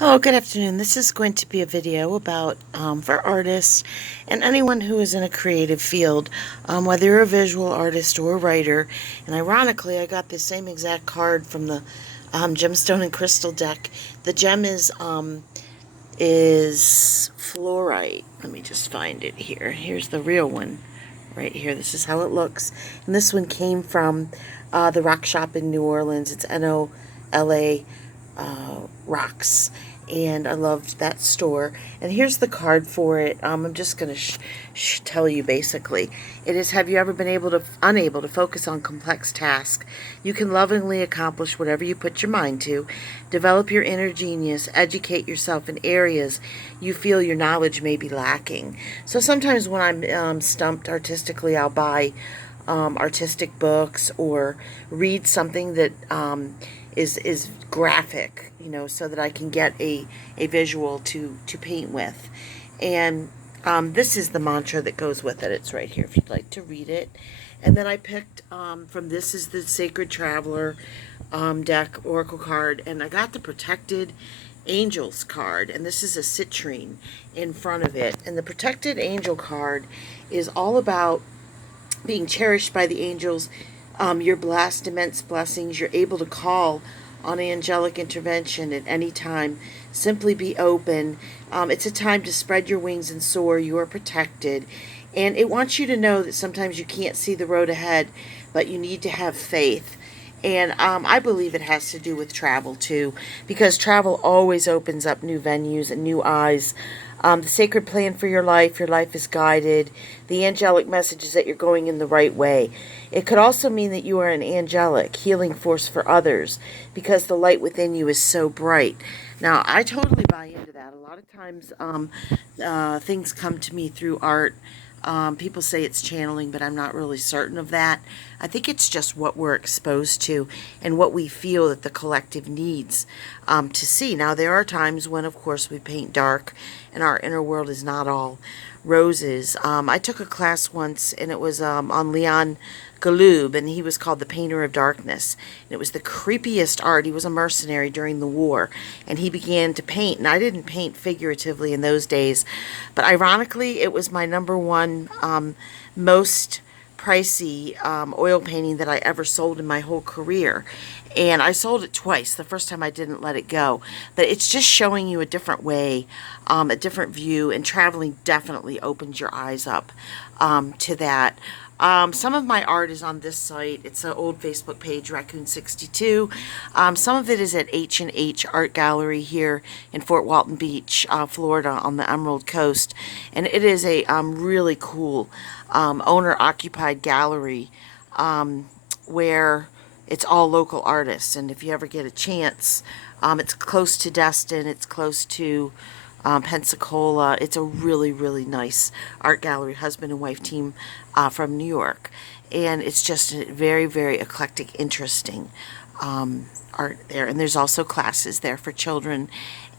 Hello, good afternoon. This is going to be a video about for artists and anyone who is in a creative field, whether you're a visual artist or a writer. And ironically, I got the same exact card from the gemstone and crystal deck. The gem is fluorite. Let me just find it here. Here's the real one right here. This is how it looks. And this one came from the rock shop in New Orleans. It's NOLA Rocks. And I loved that store. And here's the card for it. I'm just going to tell you basically. It is, have you ever been unable to focus on complex tasks? You can lovingly accomplish whatever you put your mind to. Develop your inner genius. Educate yourself in areas you feel your knowledge may be lacking. So sometimes when I'm stumped artistically, I'll buy artistic books or read something that is graphic, so that I can get a visual to paint with. And this is the mantra that goes with it. It's right here if you'd like to read it. And then I picked from this is the Sacred Traveler deck oracle card, and I got the Protected Angels card, and this is a citrine in front of it. And the Protected Angel card is all about being cherished by the angels. You're blessed, immense blessings. You're able to call on angelic intervention at any time. Simply be open. It's a time to spread your wings and soar. You are protected. And it wants you to know that sometimes you can't see the road ahead, but you need to have faith. And I believe it has to do with travel too, because travel always opens up new venues and new eyes. The sacred plan for your life is guided. The angelic message is that you're going in the right way. It could also mean that you are an angelic healing force for others, because the light within you is so bright. Now, I totally buy into that. A lot of times things come to me through art. People say it's channeling, but I'm not really certain of that. I think it's just what we're exposed to and what we feel that the collective needs to see. Now, there are times when, of course, we paint dark and our inner world is not all roses. I took a class once, and it was on Leon Galoob, and he was called the Painter of Darkness. And it was the creepiest art. He was a mercenary during the war, and he began to paint. And I didn't paint figuratively in those days, but ironically, it was my number one most pricey oil painting that I ever sold in my whole career. And I sold it twice. The first time I didn't let it go. But it's just showing you a different way, a different view, and traveling definitely opens your eyes up to that. Some of my art is on this site. It's an old Facebook page, Raccoon62. Some of it is at H&H Art Gallery here in Fort Walton Beach, Florida, on the Emerald Coast. And it is a really cool owner-occupied gallery where it's all local artists. And if you ever get a chance, it's close to Destin. It's close to Pensacola. It's a really, really nice art gallery, husband and wife team from New York. And it's just a very, very eclectic, interesting art there. And there's also classes there for children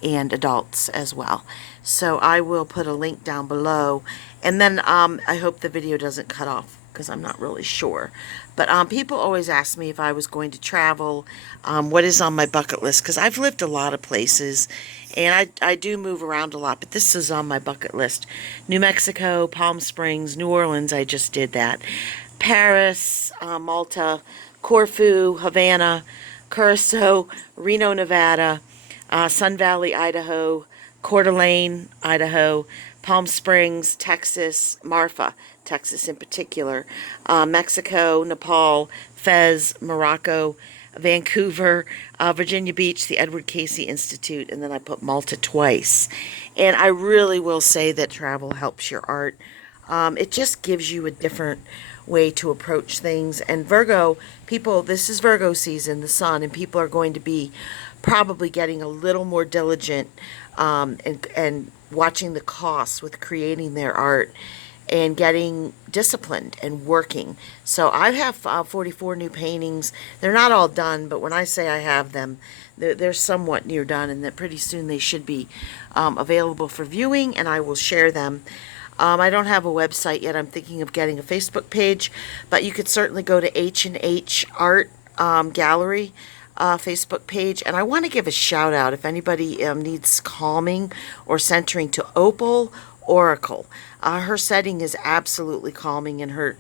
and adults as well. So I will put a link down below. And then I hope the video doesn't cut off, because I'm not really sure. But people always ask me if I was going to travel, what is on my bucket list, because I've lived a lot of places, and I do move around a lot, but this is on my bucket list. New Mexico, Palm Springs, New Orleans, I just did that. Paris, Malta, Corfu, Havana, Curacao, Reno, Nevada, Sun Valley, Idaho, Coeur d'Alene, Idaho, Palm Springs, Texas, Marfa, Texas in particular, Mexico, Nepal, Fez, Morocco, Vancouver, Virginia Beach, the Edward Casey Institute, and then I put Malta twice. And I really will say that travel helps your art. It just gives you a different way to approach things. And Virgo, people, this is Virgo season, the sun, and people are going to be probably getting a little more diligent and watching the costs with creating their art and getting disciplined and working. So I have 44 new paintings. They're not all done, but when I say I have them, they're somewhat near done, and that pretty soon they should be available for viewing, and I will share them. I don't have a website yet. I'm thinking of getting a Facebook page, but you could certainly go to H&H Art Gallery Facebook page. And I want to give a shout out if anybody needs calming or centering to Opal Oracle. Her setting is absolutely calming, and her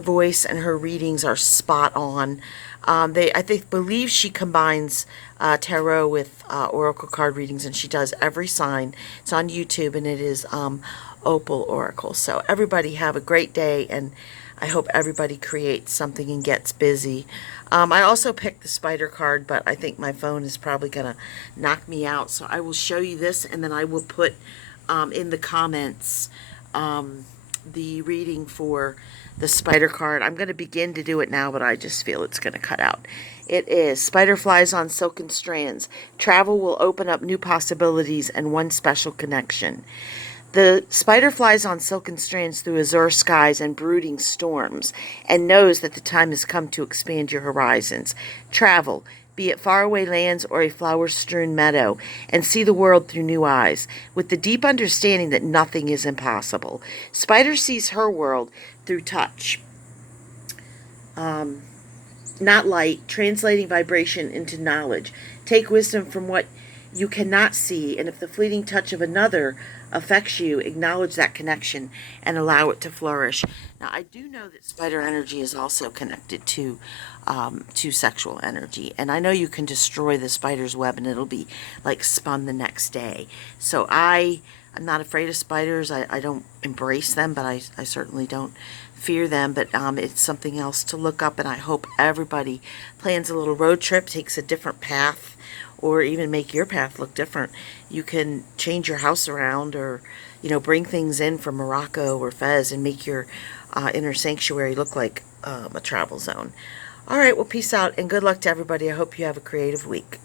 voice and her readings are spot on. I think believe she combines tarot with oracle card readings, and she does every sign. It's on YouTube, and it is Opal Oracle. So everybody have a great day, and I hope everybody creates something and gets busy. I also picked the spider card, but I think my phone is probably going to knock me out. So I will show you this, and then I will put in the comments the reading for the spider card. I'm going to begin to do it now, but I just feel it's going to cut out. It is Spider Flies on Silken Strands. Travel will open up new possibilities and one special connection. The spider flies on silken strands through azure skies and brooding storms, and knows that the time has come to expand your horizons. Travel, be it faraway lands or a flower-strewn meadow, and see the world through new eyes, with the deep understanding that nothing is impossible. Spider sees her world through touch, not light, translating vibration into knowledge. Take wisdom from what you cannot see, and if the fleeting touch of another affects you, acknowledge that connection and allow it to flourish. Now, I do know that spider energy is also connected to sexual energy, and I know you can destroy the spider's web and it'll be like spun the next day. So I'm not afraid of spiders. I don't embrace them, but I certainly don't fear them. But it's something else to look up, and I hope everybody plans a little road trip, takes a different path, or even make your path look different. You can change your house around, or bring things in from Morocco or Fez and make your inner sanctuary look like a travel zone. All right, well, peace out and good luck to everybody. I hope you have a creative week.